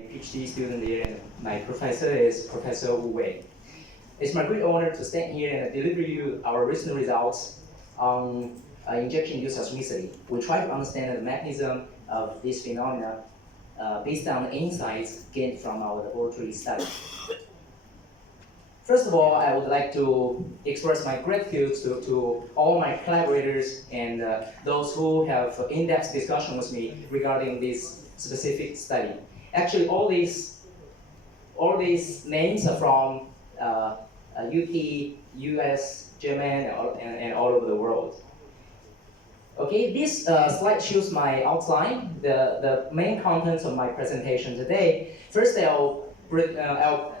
PhD student here, and my professor is Professor Wu Wei. It's my great honor to stand here and deliver you our recent results on injection-induced seismicity. We try to understand the mechanism of this phenomena based on the insights gained from our laboratory study. First of all, I would like to express my gratitude to all my collaborators and those who have in-depth discussion with me regarding this specific study. Actually, all these names are from UT, US, German, and all over the world. Okay, this slide shows my outline, the main contents of my presentation today. First, I'll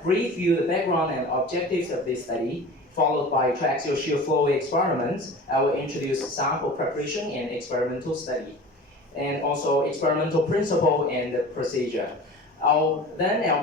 brief you the background and objectives of this study, followed by triaxial shear flow experiments. I will introduce sample preparation and experimental study, and also experimental principle and procedure. I'll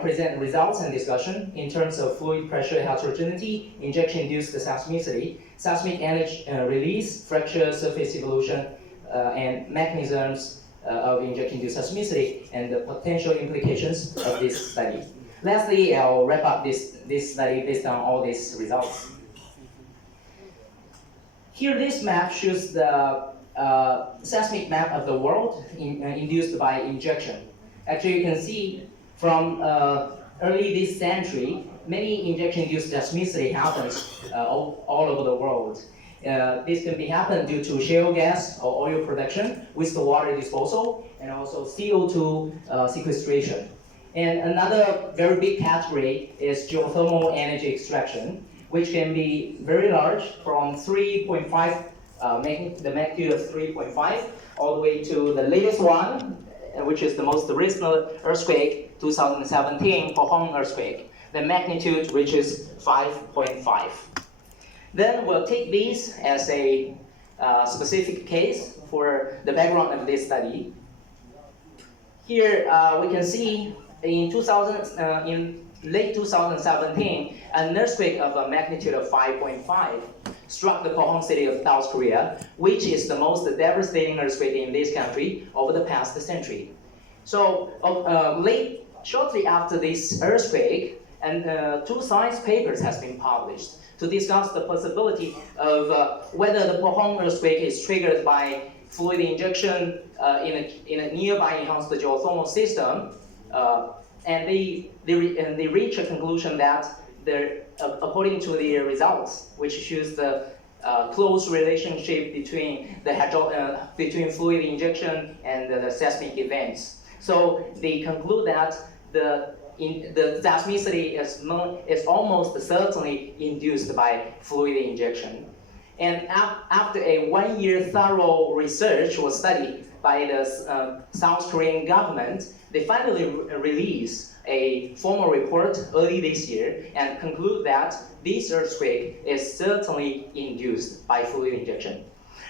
present results and discussion in terms of fluid pressure heterogeneity, injection-induced seismicity, seismic energy release, fracture surface evolution, and mechanisms of injection-induced seismicity, and the potential implications of this study. Lastly, I'll wrap up this study based on all these results. Here, this map shows the seismic map of the world induced by injection. Actually, you can see from early this century, many injection-induced seismicity happens all over the world. This can be happen due to shale gas or oil production, wastewater disposal, and also CO2 sequestration. And another very big category is geothermal energy extraction, which can be very large, from 3.5, making the magnitude of 3.5, all the way to the latest one, which is the most recent earthquake, 2017 Pohang earthquake. The magnitude reaches 5.5. Then we'll take this as a specific case for the background of this study. Here we can see in late 2017, an earthquake of a magnitude of 5.5 struck the Pohang city of South Korea, which is the most devastating earthquake in this country over the past century. So shortly after this earthquake, and two science papers has been published to discuss the possibility of whether the Pohang earthquake is triggered by fluid injection in a nearby enhanced geothermal system, and they reach a conclusion that according to the results, which shows the close relationship between between fluid injection and the seismic events. So they conclude that the seismicity is almost certainly induced by fluid injection. And after a 1-year thorough research was studied by the South Korean government, they finally released a formal report early this year and conclude that this earthquake is certainly induced by fluid injection.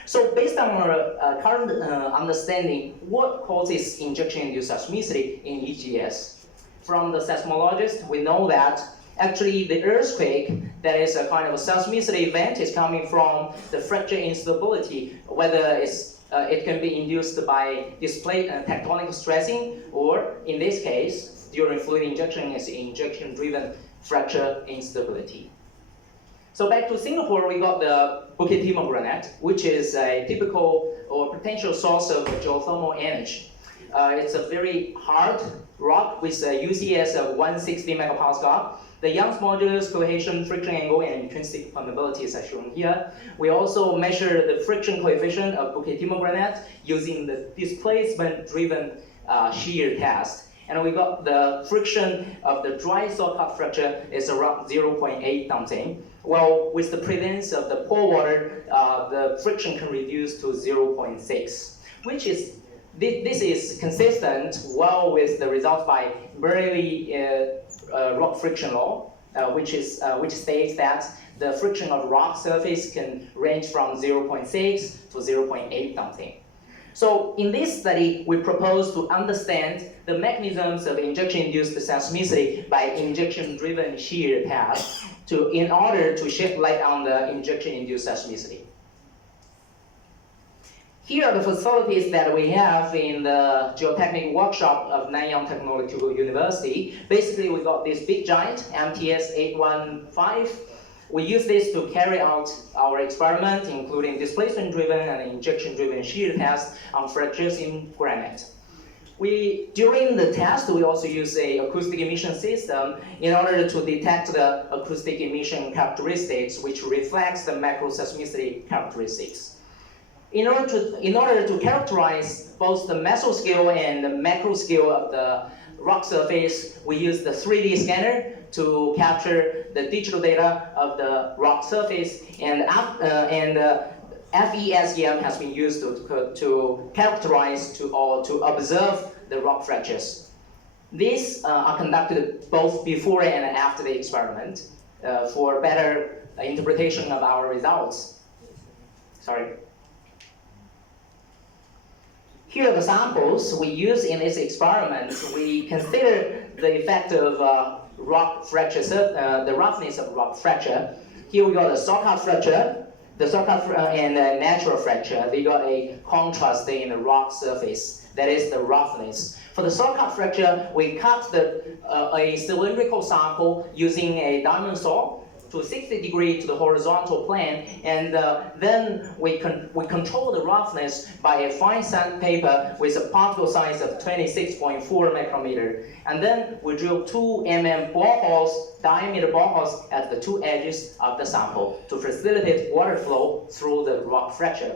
So based on our current understanding, what causes injection-induced seismicity in EGS? From the seismologist, we know that actually the earthquake, that is a kind of a seismicity event, is coming from the fracture instability, whether it can be induced by displaced tectonic stressing, or in this case, during fluid injection, is injection-driven fracture instability. So back to Singapore, we got the Bukit Timah granite, which is a typical or potential source of geothermal energy. It's a very hard rock with a UCS of 160 megapascal. The Young's modulus, cohesion, friction angle, and intrinsic permeabilities are shown here. We also measure the friction coefficient of Bukit Timah granite using the displacement-driven shear test. And we got the friction of the dry soil cut fracture is around 0.8 something. Well, with the presence of the pore water, the friction can reduce to 0.6, which is this is consistent well with the results by Bernoulli rock friction law, which states that the friction of rock surface can range from 0.6 to 0.8 something. So in this study, we propose to understand the mechanisms of injection-induced seismicity by injection-driven shear path in order to shed light on the injection-induced seismicity. Here are the facilities that we have in the geotechnical workshop of Nanyang Technological University. Basically, we got this big giant, MTS 815. We use this to carry out our experiment, including displacement-driven and injection-driven shear tests on fractures in granite. During the test, we also use an acoustic emission system in order to detect the acoustic emission characteristics, which reflects the macro-seismicity characteristics. In order to characterize both the mesoscale and the macro scale of the rock surface, we use the 3D scanner to capture the digital data of the rock surface, and FESEM has been used to characterize or to observe the rock fractures. These are conducted both before and after the experiment for better interpretation of our results. Here are the samples we use in this experiment. We consider the effect of rock fracture, the roughness of rock fracture. Here we got a saw-cut fracture, and a natural fracture. They got a contrast in the rock surface, that is the roughness. For the saw-cut fracture, we cut a cylindrical sample using a diamond saw to 60 degrees to the horizontal plane, and then we control the roughness by a fine sandpaper with a particle size of 26.4 micrometer. And then we drill 2 mm boreholes, diameter boreholes at the 2 edges of the sample to facilitate water flow through the rock fracture.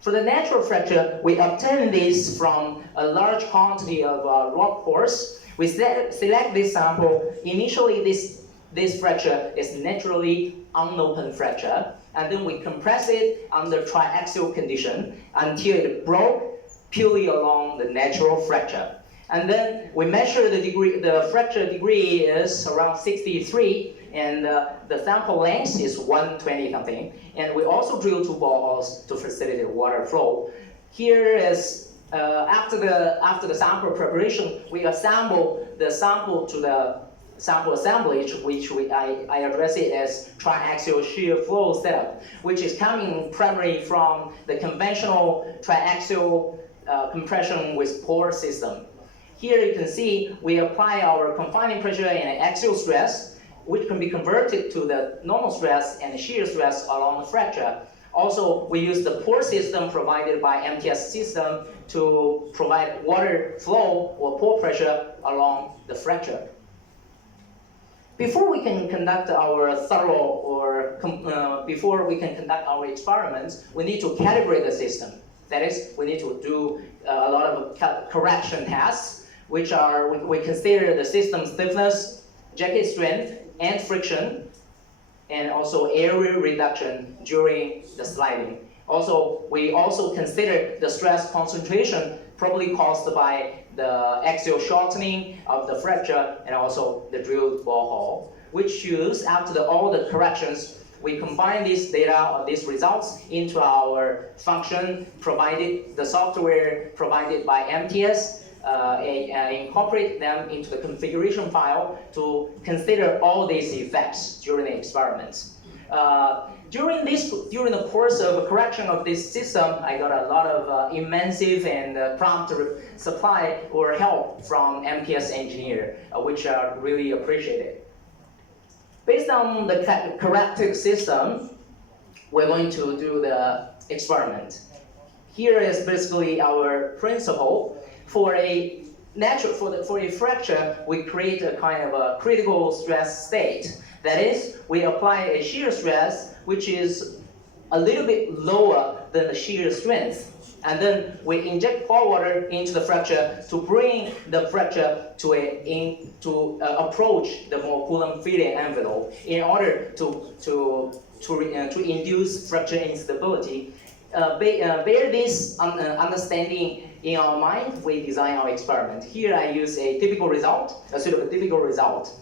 For the natural fracture, we obtain this from a large quantity of rock pores. We select this sample. Initially, this fracture is naturally unopened fracture, and then we compress it under triaxial condition until it broke purely along the natural fracture. And then we measure the fracture degree is around 63, and the sample length is 120 something. And we also drill 2 boreholes to facilitate water flow. Here is after the sample preparation, we assemble the sample to the sample assemblage, which I address it as triaxial shear flow setup, which is coming primarily from the conventional triaxial compression with pore system. Here you can see we apply our confining pressure and axial stress, which can be converted to the normal stress and shear stress along the fracture. Also, we use the pore system provided by MTS system to provide water flow or pore pressure along the fracture. Before we can conduct our before we can conduct our experiments, we need to calibrate the system. That is, we need to do a lot of correction tests, which are, we consider the system stiffness, jacket strength, and friction, and also area reduction during the sliding. Also, we also consider the stress concentration probably caused by the axial shortening of the fracture and also the drilled borehole, which use, after all the corrections, we combine this data or these results into our function provided, the software provided by MTS, incorporate them into the configuration file to consider all these effects during the experiments. During the course of correction of this system, I got a lot of immense and prompt supply or help from MTS engineer, which are really appreciated. Based on the corrected system, we're going to do the experiment. Here is basically our principle. For a fracture, we create a kind of a critical stress state. That is, we apply a shear stress which is a little bit lower than the shear strength. And then we inject pore water into the fracture to bring the fracture to approach the more Coulomb-Fitted envelope in order to induce fracture instability. Bear this understanding in our mind, we design our experiment. Here I use a typical result, a sort of a typical result.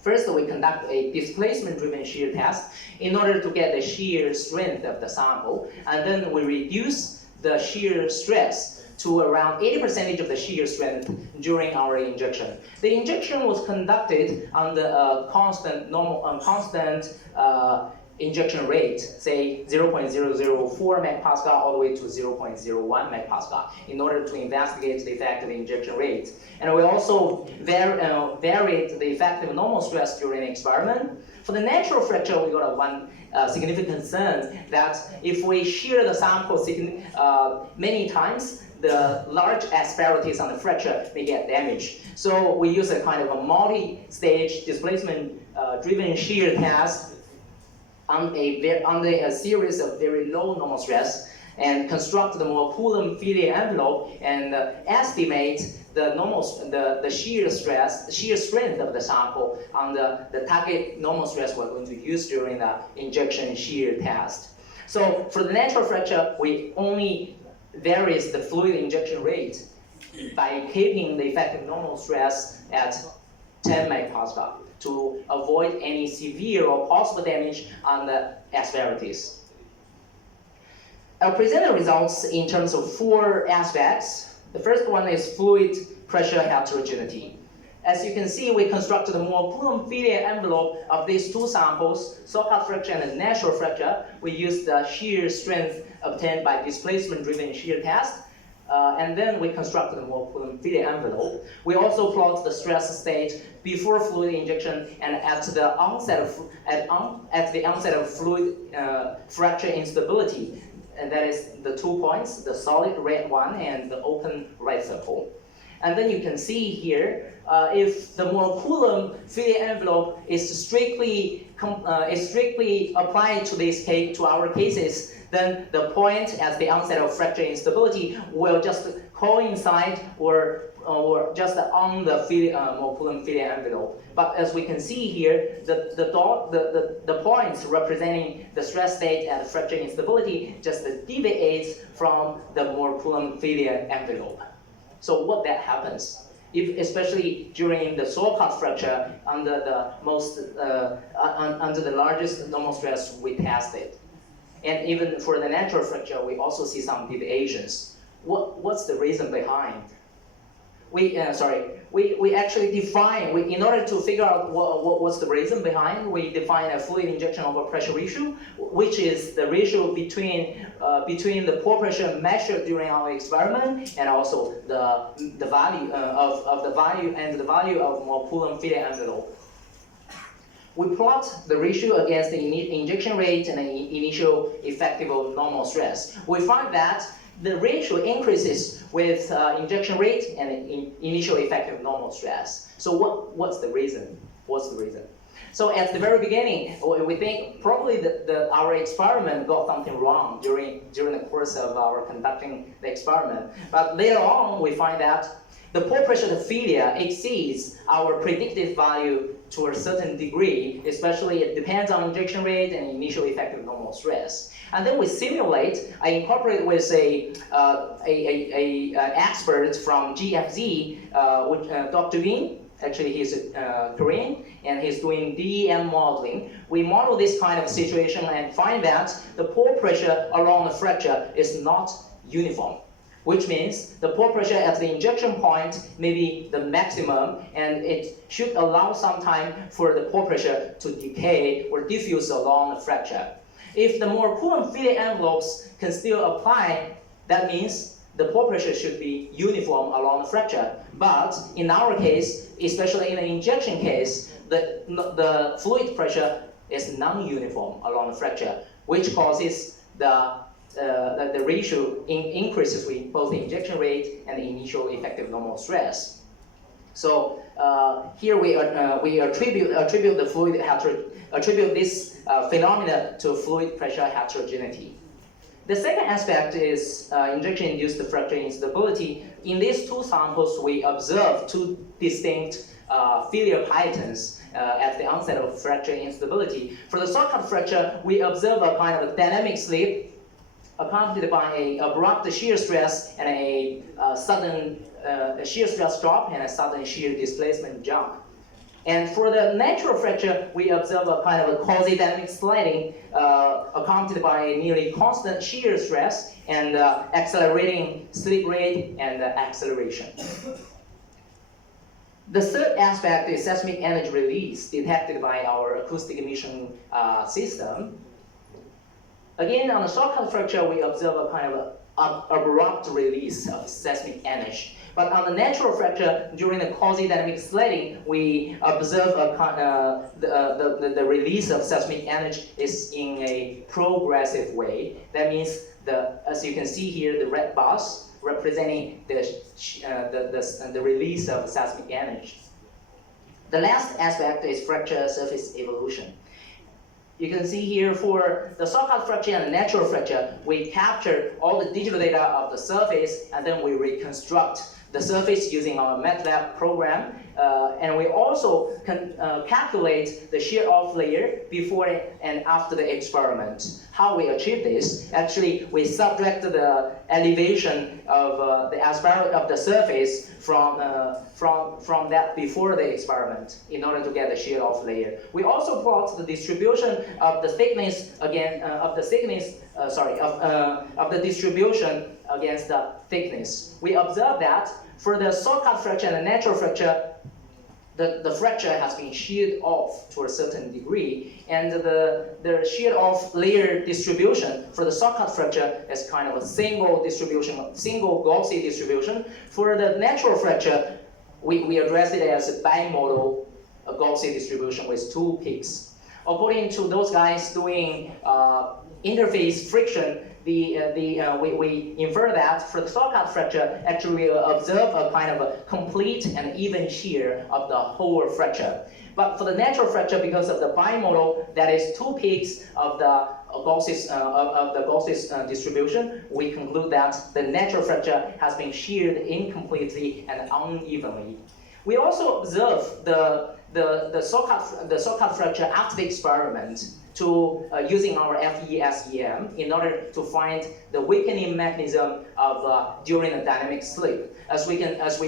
First, we conduct a displacement-driven shear test in order to get the shear strength of the sample, and then we reduce the shear stress to around 80% of the shear strength during our injection. The injection was conducted under a constant injection rate, say 0.004 megapascal all the way to 0.01 megapascal, in order to investigate the effective injection rate. And we also varied the effective normal stress during the experiment. For the natural fracture, we got one significant concern that if we shear the sample many times, the large asperities on the fracture may get damaged. So we use a kind of a multi-stage displacement-driven shear test on a series of very low normal stress, and construct the more Coulomb Fourier envelope and estimate the shear strength of the sample on the target normal stress we're going to use during the injection shear test. So for the natural fracture, we only varies the fluid injection rate by keeping the effective normal stress at 10 megapascal to avoid any severe or possible damage on the asperities. I'll present the results in terms of 4 aspects. The first one is fluid pressure heterogeneity. As you can see, we constructed a more Coulomb Fourier envelope of these 2 samples, so-called fracture and natural fracture. We used the shear strength obtained by displacement-driven shear test. And then we constructed a more Coulomb Fourier envelope. We also plot the stress state before fluid injection and at the onset of fluid fracture instability. And that is the 2 points, the solid red one and the open red circle. And then you can see here, if the more Coulomb Fourier envelope is strictly applied to our cases, then the point at the onset of fracture instability will just coincide or just on the more Coulomb Fourier envelope. But as we can see here, the points representing the stress state at fracture instability just deviates from the more Coulomb Fourier envelope. So what that happens? Especially during the so-called fracture under the largest normal stress we tested. And even for the natural fracture, we also see some deviations. What's the reason behind? We actually define, in order to figure out what's the reason behind, we define a fluid injection over pressure ratio, which is the ratio between the pore pressure measured during our experiment and also the value of more Coulomb Fourier envelope. We plot the ratio against the injection rate and the initial effective normal stress. We find that the ratio increases with injection rate and initial effective normal stress. So what's the reason? So at the very beginning, we think probably our experiment got something wrong during the course of our conducting the experiment. But later on, we find that the pore pressure failure exceeds our predicted value to a certain degree, especially it depends on injection rate and initial effective normal stress. And then we simulate, I incorporate with a expert from GFZ, Dr. Yun. Actually, he's Korean, and he's doing DEM modeling. We model this kind of situation and find that the pore pressure along the fracture is not uniform, which means the pore pressure at the injection point may be the maximum, and it should allow some time for the pore pressure to decay or diffuse along the fracture. If the more Coulomb Fourier envelopes can still apply, that means the pore pressure should be uniform along the fracture. But in our case, especially in the injection case, the fluid pressure is non-uniform along the fracture, which causes the ratio increases with both the injection rate and the initial effective normal stress. So here we attribute this phenomena to fluid pressure heterogeneity. The second aspect is injection-induced fracture instability. In these 2 samples, we observe 2 distinct failure patterns at the onset of fracture instability. For the so-called fracture, we observe a kind of a dynamic slip accompanied by an abrupt shear stress and a sudden shear stress drop and a sudden shear displacement jump. And for the natural fracture, we observe a kind of a quasi-dynamic sliding accompanied by a nearly constant shear stress and accelerating slip rate and acceleration. The third aspect is seismic energy release detected by our acoustic emission system. Again, on the shortcut fracture, we observe a kind of abrupt release of seismic energy. But on the natural fracture, during the quasi-dynamic sliding, we observe the release of seismic energy is in a progressive way. That means, as you can see here, the red bars representing the release of seismic energy. The last aspect is fracture surface evolution. You can see here for the shortcut fracture and natural fracture, we capture all the digital data of the surface and then we reconstruct the surface using our MATLAB program. And we also can calculate the shear off layer before and after the experiment. How we achieve this? Actually, we subtract the elevation of the surface from that before the experiment in order to get the shear off layer. We also plot the distribution of the thickness of the distribution against the thickness. We observe that for the shortcut fracture and the natural fracture, the fracture has been sheared off to a certain degree, and the sheared off layer distribution for the shortcut fracture is kind of a single distribution, single Gaussian distribution. For the natural fracture, we address it as a bimodal Gaussian distribution with two peaks. According to those guys doing interface friction, we infer that for the shortcut fracture, actually we observe a kind of a complete and even shear of the whole fracture. But for the natural fracture, because of the bimodal, that is two peaks of the Gaussian distribution, we conclude that the natural fracture has been sheared incompletely and unevenly. We also observe the shortcut fracture after the experiment to using our FE-SEM in order to find the weakening mechanism of during a dynamic slip. As we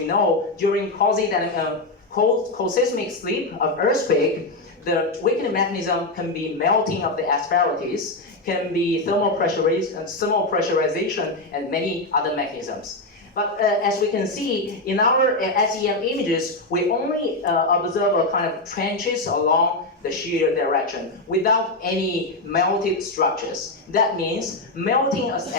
know, during co-seismic slip of earthquake, the weakening mechanism can be melting of the asperities, can be thermal pressurization, and many other mechanisms. But as we can see, in our SEM images, we only observe a kind of trenches along the shear direction without any melted structures. That means melting of the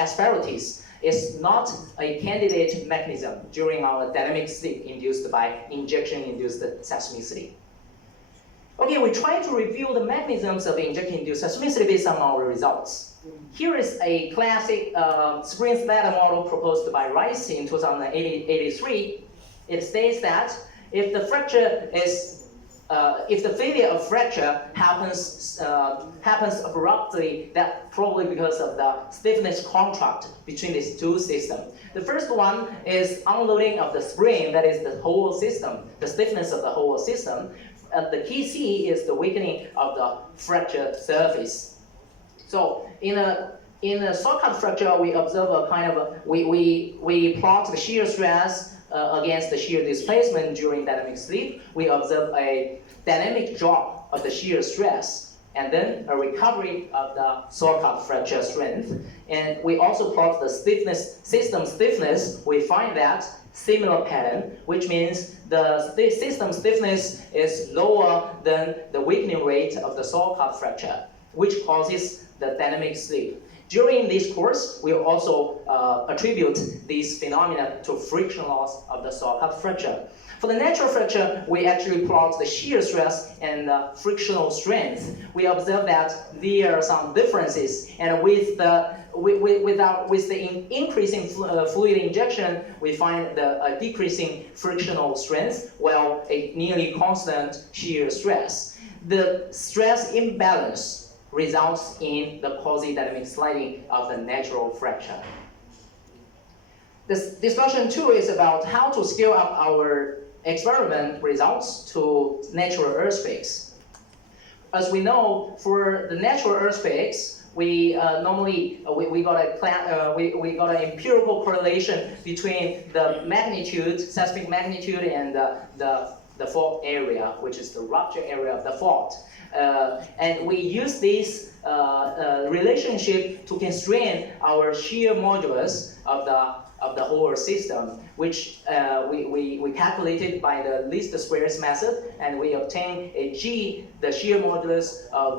asperities is not a candidate mechanism during our dynamic slip induced by injection-induced seismicity. Okay, we try to review the mechanisms of injection-induced seismicity based on our results. Here is a classic spring splatter model proposed by Rice in 1983. It states that if the failure of fracture happens abruptly, that probably because of the stiffness contract between these two systems. The first one is unloading of the spring, that is the whole system, the stiffness of the whole system. The key C is the weakening of the fracture surface. So in a shortcut fracture, we observe a kind of we plot the shear stress against the shear displacement during dynamic slip. We observe a dynamic drop of the shear stress, and then a recovery of the shortcut fracture strength. And we also plot the system stiffness. We find that similar pattern, which means the system stiffness is lower than the weakening rate of the shortcut fracture, which causes the dynamic slip. During this course, we will also attribute these phenomena to friction loss of the shortcut fracture. For the natural fracture, we actually plot the shear stress and the frictional strength. We observe that there are some differences, and with the increasing fluid injection, we find a decreasing frictional strength, while a nearly constant shear stress. The stress imbalance results in the quasi-dynamic sliding of the natural fracture. This discussion 2 is about how to scale up our experiment results to natural earthquakes. As we know, for the natural earthquakes, we normally we got an empirical correlation between the magnitude, seismic magnitude, and the fault area, which is the rupture area of the fault. And we use this relationship to constrain our shear modulus of of the whole system, which we calculated by the least squares method, and we obtain a G, the shear modulus of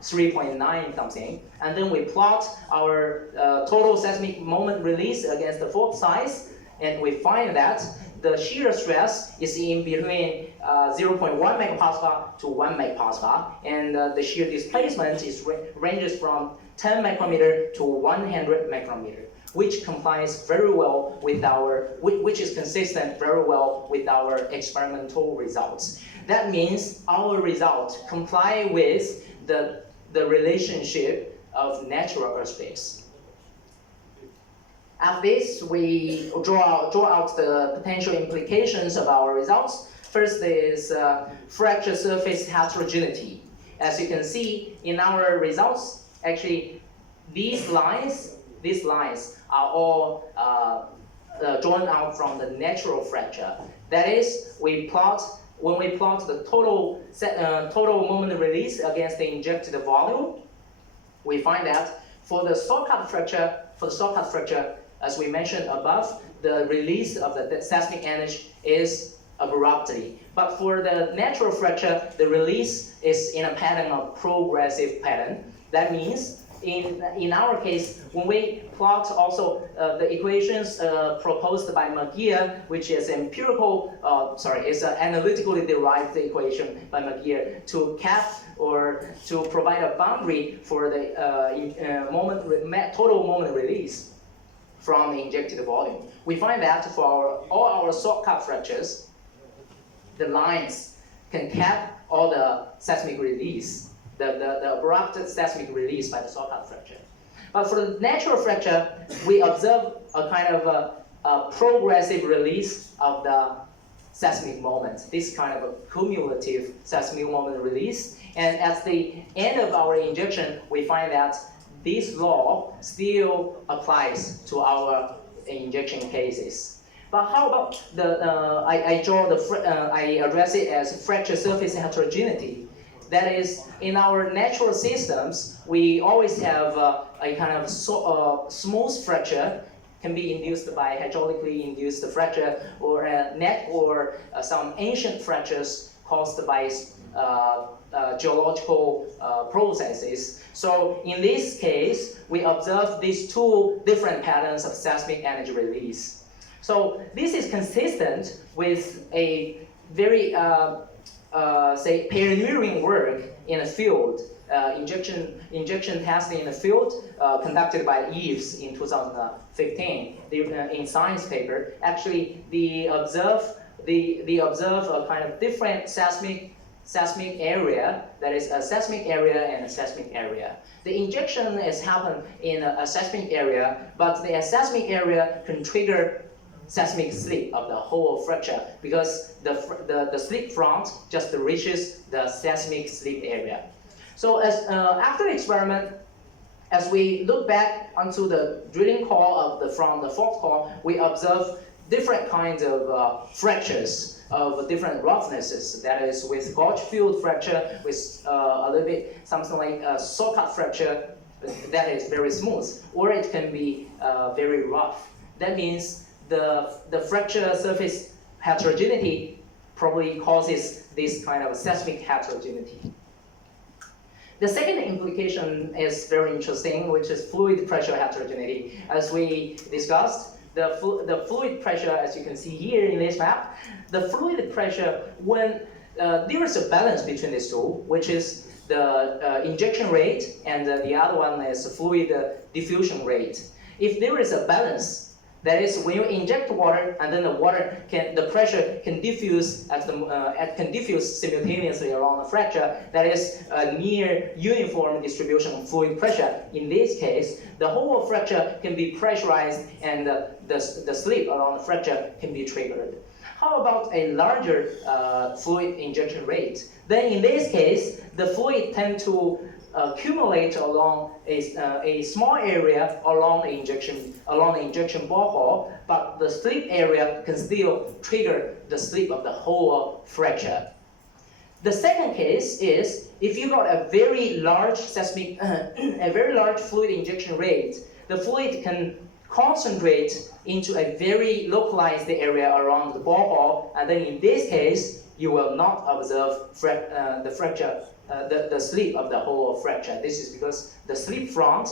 3.9 something. And then we plot our total seismic moment release against the fault size, and we find that the shear stress is in between 0.1 megapascal to 1 megapascal, and the shear displacement ranges from 10 micrometer to 100 micrometer, which complies very well with which is consistent very well with our experimental results. That means our results comply with the relationship of natural earthquakes. After this, we draw out the potential implications of our results. First is fracture surface heterogeneity. As you can see in our results, actually these lines are all drawn out from the natural fracture. That is, when we plot the total moment release against the injected volume, we find that for the saw-cut fracture, as we mentioned above, the release of the seismic energy is abruptly. But for the natural fracture, the release is in a pattern of progressive pattern. That means in our case, when we plot also the equations proposed by McGeer, which is is an analytically derived equation by McGeer to cap or to provide a boundary for the total moment release from the injected volume. We find that for all our saw-cut fractures, the lines can cap all the seismic release, the abrupt seismic release by the saw-cut fracture. But for the natural fracture, we observe a kind of a progressive release of the seismic moment, this kind of a cumulative seismic moment release. And at the end of our injection, we find that this law still applies to our injection cases. But how about I address it as fracture surface heterogeneity. That is, in our natural systems, we always have a kind of smooth fracture can be induced by hydraulically induced fracture or some ancient fractures caused by geological processes. So in this case, we observe these two different patterns of seismic energy release. So this is consistent with a very say pioneering work in the field, injection testing in the field conducted by Eves in 2015 in Science paper. Actually, they observe a kind of different seismic area, that is a seismic area and a seismic area. The injection is happened in a seismic area, but the seismic area can trigger seismic slip of the whole fracture because the slip front just reaches the seismic slip area. So as after the experiment, as we look back onto the drilling core from the fault core, we observe different kinds of fractures of different roughnesses. That is, with gauge field fracture, with a little bit something like a saw-cut fracture that is very smooth, or it can be very rough. That means the fracture surface heterogeneity probably causes this kind of seismic heterogeneity. The second implication is very interesting, which is fluid pressure heterogeneity. As we discussed, the fluid pressure, as you can see here in this map, the fluid pressure, when there is a balance between these two, which is the injection rate, and the other one is fluid diffusion rate. If there is a balance, that is, when you inject water, and then the pressure can diffuse can diffuse simultaneously around the fracture. That is a near uniform distribution of fluid pressure. In this case, the whole fracture can be pressurized, and the slip around the fracture can be triggered. How about a larger fluid injection rate? Then in this case, the fluid tend to accumulate along a small area along the injection borehole, but the slip area can still trigger the slip of the whole fracture. The second case is if you got a very large seismic, a very large fluid injection rate, the fluid can concentrate into a very localized area around the borehole, and then in this case, you will not observe the fracture, the slip of the hole fracture. This is because the slip front,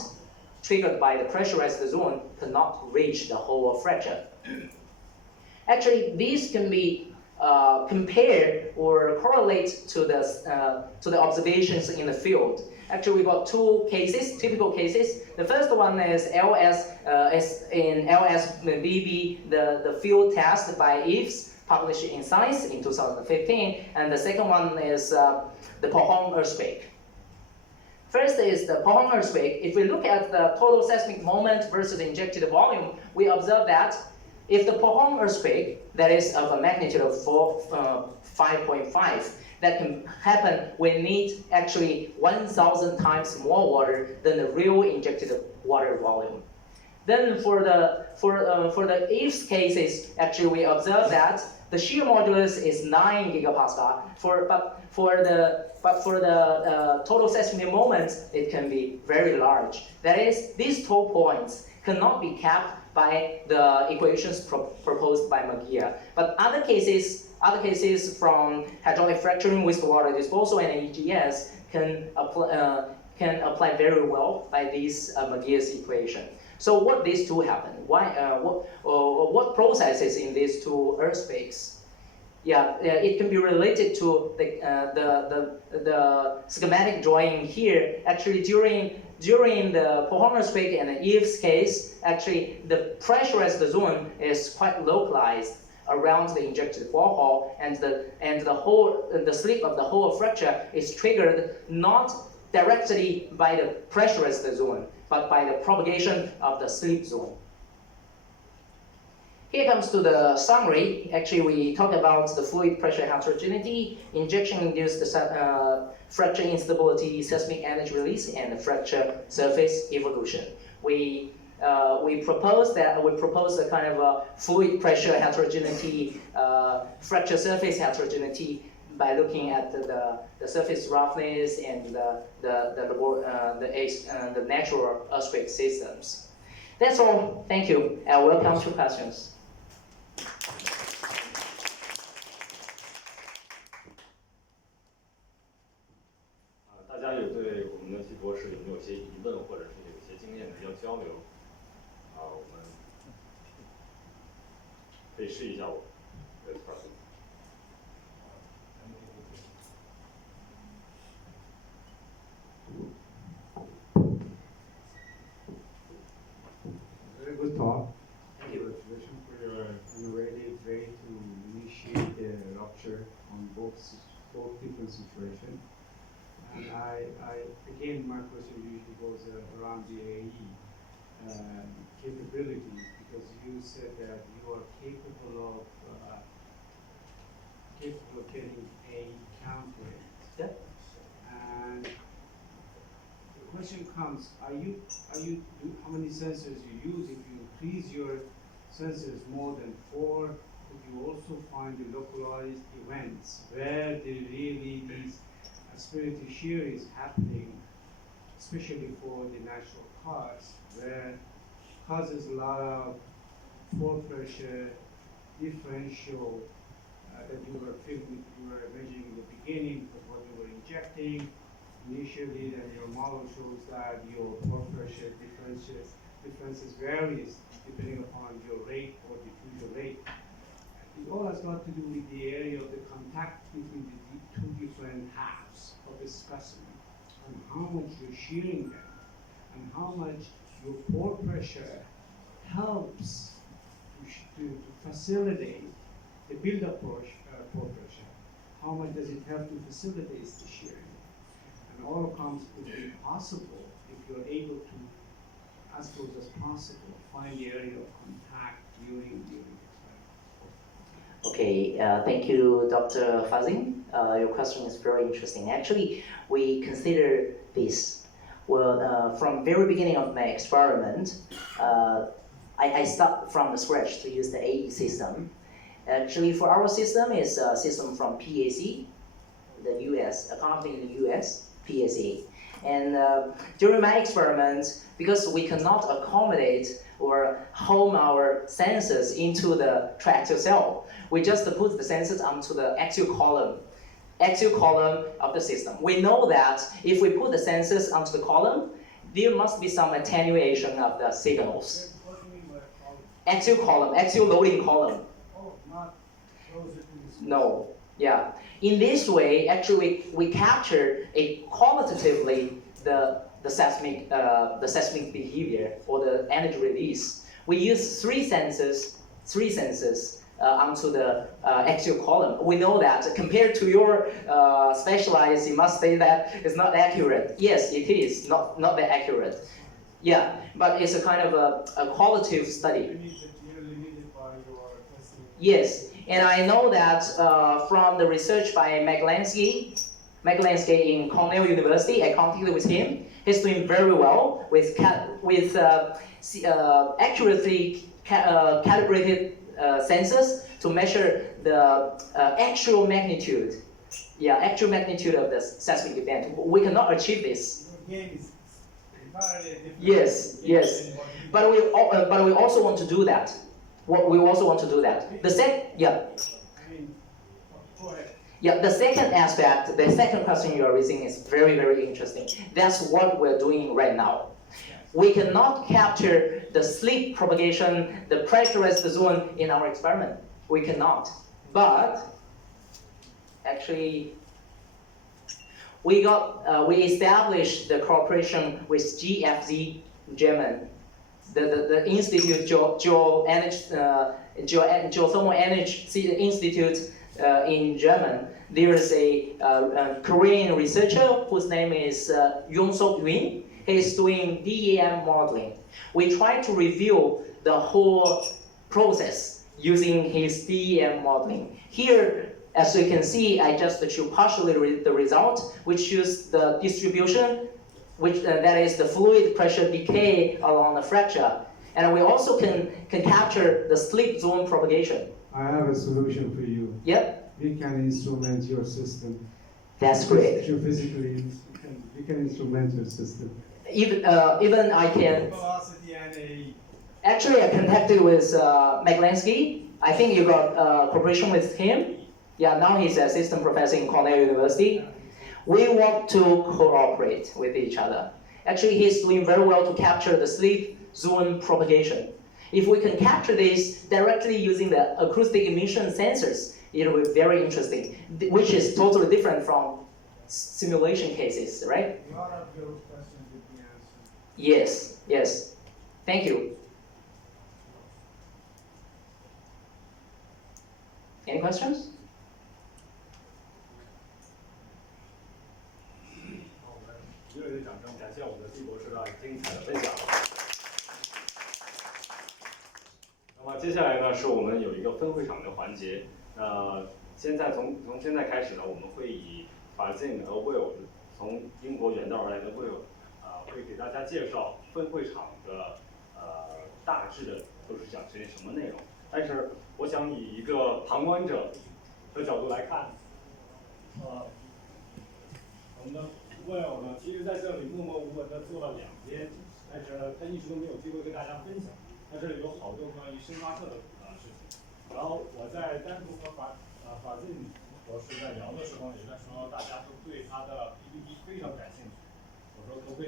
triggered by the pressurized zone, cannot reach the hole fracture. Actually, these can be compared or correlate to the observations in the field. Actually, we got two cases, typical cases. The first one is in LSVB, the field test by IFS, published in Science in 2015, and the second one is the Pohang earthquake. First is the Pohang earthquake. If we look at the total seismic moment versus injected volume, we observe that if the Pohang earthquake, that is of a magnitude of 5.5, that can happen, we need actually 1,000 times more water than the real injected water volume. Then for the IFS cases, actually we observe that the shear modulus is 9 gigapascal. But for the total seismic moment, it can be very large. That is, these 2 points cannot be capped by the equations proposed by Magia. But other cases from hydraulic fracturing, wastewater disposal, and EGS can apply very well by this Magia's equation. So what these two happen? What processes in these two earthquakes? Yeah, it can be related to the schematic drawing here. Actually, during the Pohang earthquake and the IFS case, actually the pressurized zone is quite localized around the injected borehole, and the slip of the hole fracture is triggered not directly by the pressurized zone, but by the propagation of the slip zone. Here comes to the summary. Actually, we talk about the fluid pressure heterogeneity, injection-induced fracture instability, seismic energy release, and fracture surface evolution. We propose a kind of a fluid pressure heterogeneity, fracture surface heterogeneity by looking at the surface roughness and the natural earthquake systems. That's all. Thank you. And welcome to questions. 大家有对我们的季博士有没有些疑问，或者是有些经验的要交流？我们可以试一下我。Very good talk. Thank you. Congratulations for your innovative way to initiate the rupture on both different situations. And again, my question usually goes around the AE capabilities, because you said that you are capable of getting a counter. Yeah. And the question comes: how many sensors you use? If you increase your sensors more than 4, could you also find the localized events where these aspirated shear is happening, especially for the natural cause, where causes a lot of pore pressure differential that you were measuring in the beginning of what you were injecting initially. Then your model shows that your pore pressure differences varies depending upon your rate or diffusion rate. It all has got to do with the area of the contact between the 2 different halves of the specimen, and how much you're shearing them, and how much your pore pressure helps to facilitate the build-up pore pressure. How much does it help to facilitate the shearing? And all comes to be possible if you're able to, as close as possible, find the area of contact during the experiment. Okay, thank you, Dr. Fazing. Your question is very interesting. Actually, we consider this. Well, from very beginning of my experiment, I start from the scratch to use the AE system. Actually, for our system, it's a system from PAC, the US, a company in the US, PAC. And during my experiment, because we cannot accommodate or home our sensors into the triaxial cell, we just put the sensors onto the axial column of the system. We know that if we put the sensors onto the column, there must be some attenuation of the signals. What do you mean by column? Axial column, axial loading column. Oh, not closer to this. No, yeah. In this way, actually, we capture qualitatively the seismic behavior or the energy release. We use three sensors onto the axial column. We know that compared to your specialized, you must say that it's not accurate. Yes, it is not that accurate. Yeah, but it's a kind of a qualitative study. You're limited by your testing. Yes, and I know that from the research by Maglansky in Cornell University, I contacted with him. He's doing very well with accurately calibrated sensors to measure the actual magnitude. Yeah, actual magnitude of the seismic event. We cannot achieve this. Your game is entirely different. Yes. But we also want to do that. We also want to do that. I mean, go ahead. Yeah, the second aspect, the second question you are raising is very, very interesting. That's what we're doing right now. We cannot capture the sleep propagation, the pressurized zone in our experiment. We cannot. But actually, we established the cooperation with GFZ German, the Institute Geothermal Energy Institute in German. There is a Korean researcher whose name is Yong-Sok Yun. He is doing DEM modeling. We try to review the whole process using his DEM modeling. Here, as you can see, I just show partially the result, which shows the distribution, which that is the fluid pressure decay along the fracture. And we also can capture the slip zone propagation. I have a solution for you. Yep, We can instrument your system. that's great. Geophysically, we can instrument your system. Even I can. Velocity and a. Actually, I contacted with Maglansky. I think you got cooperation with him. Yeah, now he's an assistant professor in Cornell University. We want to cooperate with each other. Actually, he's doing very well to capture the sleep zone propagation. If we can capture this directly using the acoustic emission sensors, it will be very interesting, which is totally different from simulation cases, right? A lot of your questions will be answered. Yes. Thank you. Any questions? 热烈的掌声，感谢我们的季博士的精彩的分享。那么接下来呢，是我们有一个分会场的环节。现在从现在开始呢，我们会以法进和 Will 从英国远道而来的 Will， 会给大家介绍分会场的大致的都是讲些什么内容。但是我想以一个旁观者的角度来看，我们的 Will 呢，其实在这里默默无闻的做了2天，但是呢，他一直都没有机会跟大家分享。他这里有好多关于深发特的事情。然后我在单独和法进博士在聊的时候，也在说大家都对他的 PPT 非常感兴趣。我说可不可以